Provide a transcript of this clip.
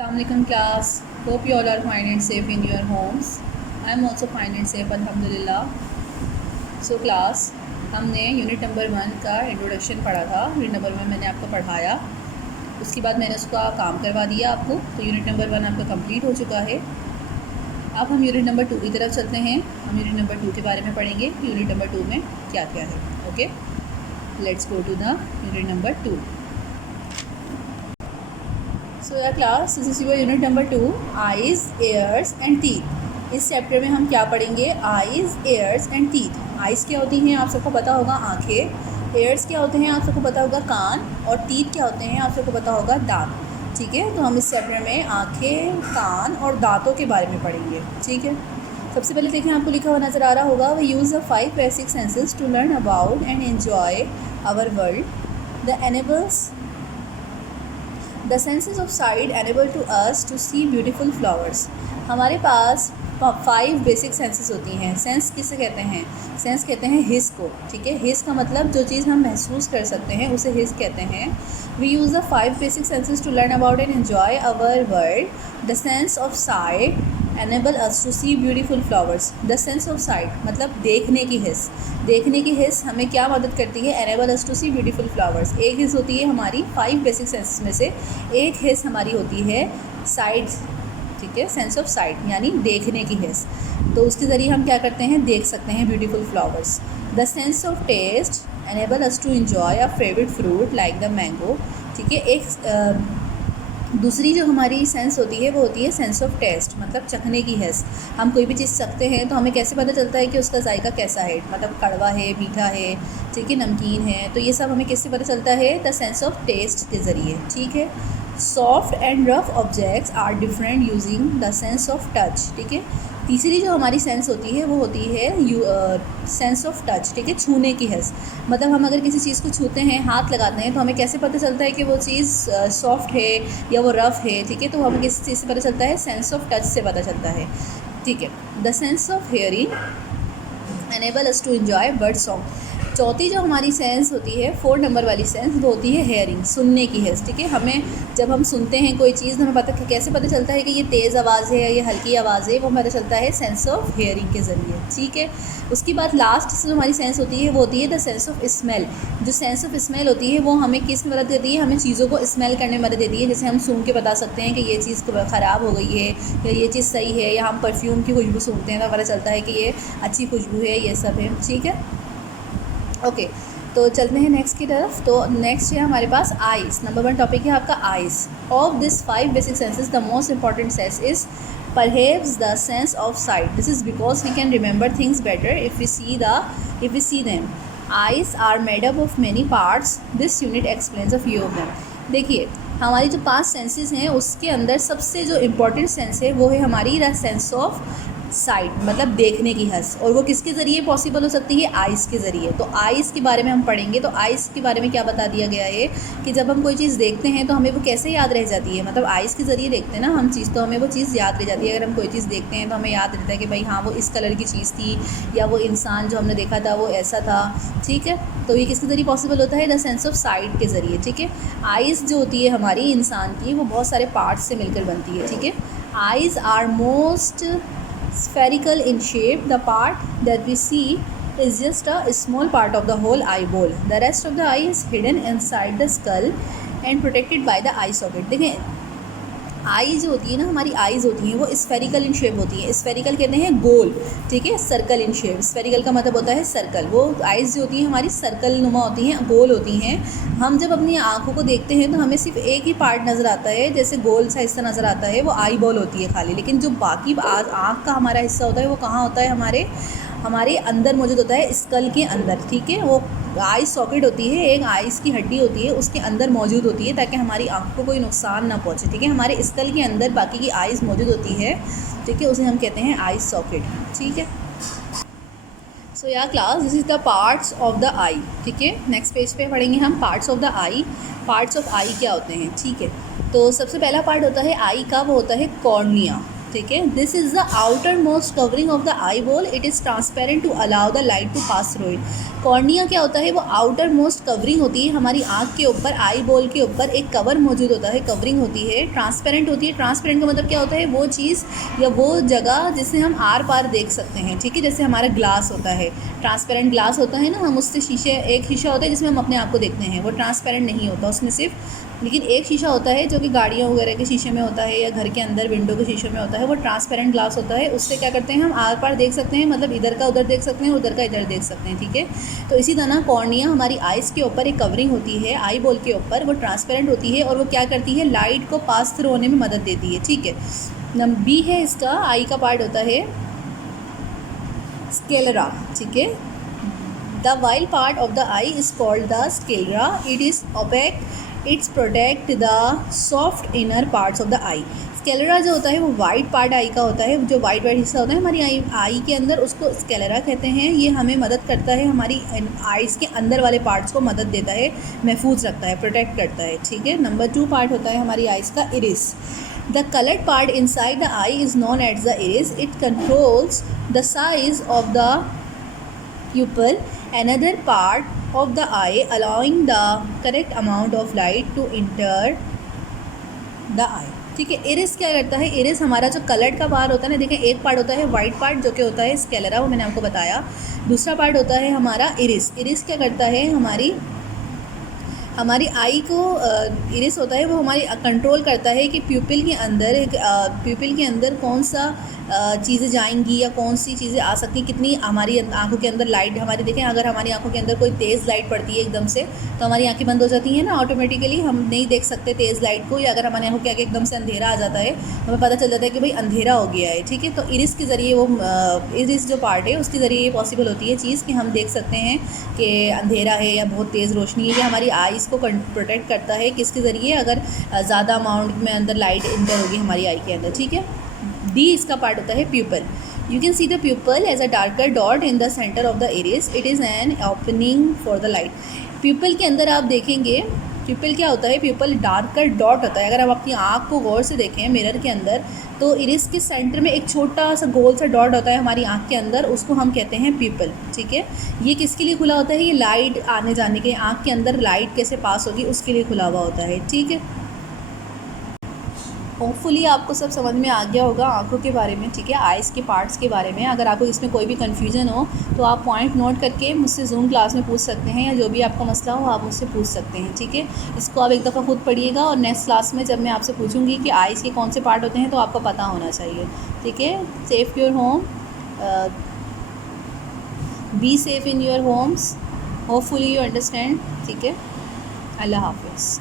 Assalamualaikum class. Hope you all are fine and safe in your homes. I am also fine and safe, alhamdulillah. So class, हमने unit number 1 का introduction पढ़ा था. Unit number 1 मैंने आपको पढ़ाया, उसके बाद मैंने उसका काम करवा दिया आपको. तो यूनिट नंबर 1 आपका कंप्लीट हो चुका है. अब हम यूनिट नंबर 2 की तरफ चलते हैं. हम यूनिट नंबर 2 के बारे में पढ़ेंगे. यूनिट नंबर 2 में क्या क्या है. Okay, let's go to the unit number 2. So या class, this is your unit number 2, eyes, ears and teeth. इस चैप्टर में हम क्या पढ़ेंगे? Eyes, ears and teeth. Eyes क्या होती हैं आप सबको पता होगा, आँखें. एयर्स क्या होते हैं आप सबको पता होगा, कान. और टीथ क्या होते हैं आप सबको पता होगा, दांत. ठीक है, तो हम इस चैप्टर में आँखें, कान और दांतों के बारे में पढ़ेंगे. ठीक है, सबसे पहले देखें, आपको लिखा हुआ नज़र आ रहा होगा, we use the 5 basic senses to learn about and enjoy our world. The enables The senses of sight enable to us to see beautiful flowers. हमारे पास 5 बेसिक सेंसेस होती हैं. सेंस किसे कहते हैं? सेंस कहते हैं हिस को. ठीक है, हिस का मतलब जो चीज़ हम महसूस कर सकते हैं उसे हिस कहते हैं. We use the 5 basic senses to learn about and enjoy our world. The sense of sight enable us to see beautiful flowers. The sense of sight मतलब देखने की हिस. देखने की हिस हमें क्या मदद करती है? Enable us to see beautiful flowers. एक हिस होती है हमारी 5 बेसिक सेंसेस में से, एक हिस हमारी होती है साइट. ठीक है, सेंस ऑफ साइट यानी देखने की हिस. तो उसके ज़रिए हम क्या करते हैं? देख सकते हैं beautiful flowers. The sense of taste enable us to enjoy a favourite fruit like the mango. ठीक है, एक दूसरी जो हमारी सेंस होती है वो होती है सेंस ऑफ टेस्ट, मतलब चखने की हिस. हम कोई भी चीज़ चखते हैं तो हमें कैसे पता चलता है कि उसका जायका कैसा है, मतलब कड़वा है, मीठा है, ठीक है, नमकीन है. तो ये सब हमें किससे पता चलता है? द सेंस ऑफ टेस्ट के ज़रिए. ठीक है, soft and rough objects are different using the sense of touch. ठीक है, तीसरी जो हमारी सेंस होती है वो होती है सेंस ऑफ टच. ठीक है, छूने की हिस. मतलब हम अगर किसी चीज़ को छूते हैं, हाथ लगाते हैं, तो हमें कैसे पता चलता है कि वो चीज़ सॉफ्ट है या वो रफ़ है. ठीक है, तो हमें किस चीज़ से पता चलता है? सेंस ऑफ टच से पता चलता है. ठीक है, the sense of hearing enable us to enjoy bird song. चौथी जो हमारी सेंस होती है, 4 नंबर वाली सेंस, वो होती है हेयरिंग, सुनने की हिस. ठीक है, हमें जब हम सुनते हैं कोई चीज़, हमें कैसे पता चलता है कि ये तेज़ आवाज़ है या ये हल्की आवाज़ है? वो पता चलता है सेंस ऑफ हेयरिंग के ज़रिए. ठीक है, उसके बाद लास्ट जो हमारी सेंस होती है वो होती है द सेंस ऑफ स्मेल. जो सेंस ऑफ स्मेल होती है वो हमें किस में मदद देती है? हमें चीज़ों को स्मेल करने में मदद देती है. जैसे हम सूंघ के बता सकते हैं कि ये चीज़ ख़राब हो गई है या ये चीज़ सही है, या हम परफ्यूम की खुशबू सूंघते हैं तो पता चलता है कि ये अच्छी खुशबू है, ये सब है. ठीक है, ओके, तो चलते हैं नेक्स्ट की तरफ. तो नेक्स्ट है हमारे पास आइज़. नंबर 1 टॉपिक है आपका eyes. Of this 5 basic senses the most important sense is perhaps the sense of sight. This is because we can remember things better if we see them. Eyes are made up of many parts. This unit explains a few of them. देखिए, हमारी जो 5 senses हैं उसके अंदर सबसे जो important sense है वो है हमारी द सेंस ऑफ साइट, मतलब देखने की हस. और वो किसके ज़रिए पॉसिबल हो सकती है? आइज़ के ज़रिए. तो आइज़ के बारे में हम पढ़ेंगे. तो आइज़ के बारे में क्या बता दिया गया है कि जब हम कोई चीज़ देखते हैं तो हमें वो कैसे याद रह जाती है? मतलब आइज़ के ज़रिए देखते हैं ना हम चीज़, तो हमें वो चीज़ याद रह जाती है. अगर हम कोई चीज़ देखते हैं तो हमें याद रहता है कि भाई हाँ, वो इस कलर की चीज़ थी, या वो इंसान जो हमने देखा था वो ऐसा था. ठीक है, तो ये किसके ज़रिए पॉसिबल होता है? द सेंस ऑफ साइट के ज़रिए. ठीक है, आइज़ जो होती है हमारी इंसान की, वो बहुत सारे पार्ट्स से मिलकर बनती है. ठीक है, eyes are most spherical in shape. The part that we see is just a small part of the whole eyeball. The rest of the eye is hidden inside the skull and protected by the eye socket. देखें, आई जो होती है ना, हमारी eyes होती हैं वो spherical in shape होती हैं. स्फेरिकल कहते हैं गोल. ठीक है, सर्कल इन शेप. स्फेरिकल का मतलब होता है सर्कल. वो आइज़ जो होती हैं हमारी सर्कल नुमा होती हैं, गोल होती हैं. हम जब अपनी आँखों को देखते हैं तो हमें सिर्फ एक ही पार्ट नज़र आता है, जैसे गोल सा हिस्सा नज़र आता है, वो आई बॉल होती है खाली. लेकिन जो बाकी आँख का हमारा हिस्सा होता है वो कहाँ होता है? हमारे अंदर मौजूद होता है, स्कल के अंदर. ठीक है, वो आई सॉकेट होती है, एक आइज़ की हड्डी होती है, उसके अंदर मौजूद होती है ताकि हमारी आँखों को कोई नुकसान ना पहुँचे. ठीक है, हमारे स्कल के अंदर बाकी की आइज़ मौजूद होती है. ठीक है, उसे हम कहते हैं आई सॉकेट. ठीक है, सो या class, this is the parts of the eye. ठीक है, नेक्स्ट पेज पे पढ़ेंगे हम parts of the eye. Parts of eye क्या होते हैं? ठीक है, तो सबसे पहला पार्ट होता है आई का, वो होता है कॉर्निया. ठीक है। This is the outer most covering of the eye ball, it is transparent to allow the light to pass through it. Cornea क्या होता है, वो आउटर मोस्ट कवरिंग होती है हमारी आँख के ऊपर, आई बॉल के ऊपर एक कवर मौजूद होता है, कवरिंग होती है, ट्रांसपेरेंट होती है। ट्रांसपेरेंट का मतलब क्या होता है, वो चीज़ या वो जगह जिससे हम आर पार देख सकते हैं, ठीक है। जैसे हमारा ग्लास होता है, ट्रांसपेरेंट ग्लास होता है ना, हम उससे शीशे, एक शीशा होता है जिसमें हम अपने आप को देखते हैं, वो ट्रांसपेरेंट नहीं होता उसमें सिर्फ, लेकिन एक शीशा होता है जो कि गाड़ियों वगैरह के शीशे में होता है या घर के अंदर विंडो के शीशे में होता है, वो ट्रांसपेरेंट ग्लास होता है। उससे क्या करते हैं, हम आर पार देख सकते हैं, मतलब इधर का उधर देख सकते हैं, उधर का इधर देख सकते हैं, ठीक है। तो इसी तरह कॉर्निया हमारी आइज़ के ऊपर एक कवरिंग होती है, आई बॉल के ऊपर, वो ट्रांसपेरेंट होती है और वो क्या करती है, लाइट को पास थ्रू होने में मदद देती है, ठीक है। नंबर बी है इसका, आई का पार्ट होता है स्केलेरा, ठीक है। The white part of the eye is called the sclera, it is opaque, its protect the soft inner parts of the eye. Sclera जो होता है वो वाइट पार्ट आई का होता है, जो वाइट हिस्सा होता है हमारी आई के अंदर, उसको स्केलेरा कहते हैं। ये हमें मदद करता है, हमारी आइज़ के अंदर वाले पार्ट्स को मदद देता है, महफूज रखता है, प्रोटेक्ट करता है, ठीक है। नंबर 2 पार्ट होता है हमारी आइज़ का iris. The coloured part inside the eye is known as the iris, it controls the size of the pupil, another part of the eye allowing the correct amount of light to enter the eye, ठीक है। Iris क्या करता है, iris हमारा जो coloured का part होता है ना, देखें एक पार्ट होता है वाइट पार्ट जो कि होता है स्केलेरा, वो मैंने आपको बताया। दूसरा पार्ट होता है हमारा इरिस। इरिस क्या करता है, हमारी आई को इरिस होता है, वो हमारी कंट्रोल करता है कि प्यूपिल के अंदर कौन सा चीज़ें जाएंगी या कौन सी चीज़ें आ सकती, कितनी हमारी आंखों के अंदर लाइट हमारी, देखें अगर हमारी आंखों के अंदर कोई तेज़ लाइट पड़ती है एकदम से, तो हमारी आंखें बंद हो जाती हैं ना ऑटोमेटिकली, हम नहीं देख सकते तेज़ लाइट को, या अगर हमारी आंखों के आगे एकदम से अंधेरा आ जाता है, हमें पता चल जाता है कि भाई अंधेरा हो गया है, ठीक है। तो इरिस के ज़रिए वो इरिस जो पार्ट है उसके ज़रिए ये पॉसिबल होती है चीज़ कि हम देख सकते हैं कि अंधेरा है या बहुत तेज़ रोशनी है। ये हमारी आइज़ को प्रोटेक्ट करता है, किसके ज़रिए, अगर ज़्यादा अमाउंट में अंदर लाइट इंटर होगी हमारी आई के अंदर, ठीक है। डी इसका पार्ट होता है pupil. You can see the pupil as a darker dot in the centre of the iris, it is an opening for the light. Pupil के अंदर आप देखेंगे, प्यूपल क्या होता है, प्यूपल डार्कर डॉट होता है। अगर आप अपनी आँख को गौर से देखें मिरर के अंदर, तो इरिस के सेंटर में एक छोटा सा गोल सा डॉट होता है हमारी आँख के अंदर, उसको हम कहते हैं प्यूपल, ठीक है। ये किसके लिए खुला होता है, ये लाइट आने जाने के, आँख के अंदर लाइट कैसे पास होगी उसके लिए खुला हुआ होता है, ठीक है। होपफुली आपको सब समझ में आ गया होगा आँखों के बारे में, ठीक है, आइज़ के पार्ट्स के बारे में। अगर आपको इसमें कोई भी कन्फ्यूजन हो तो आप पॉइंट नोट करके मुझसे जूम क्लास में पूछ सकते हैं, या जो भी आपका मसला हो आप मुझसे पूछ सकते हैं, ठीक है। इसको आप एक दफ़ा खुद पढ़िएगा और नेक्स्ट क्लास में जब मैं आपसे पूछूंगी कि आइज़ के कौन से पार्ट होते हैं तो आपको पता होना चाहिए, ठीक है। Safe your home, be safe in your homes, hopefully you understand, ठीक है। अल्लाह हाफिज़।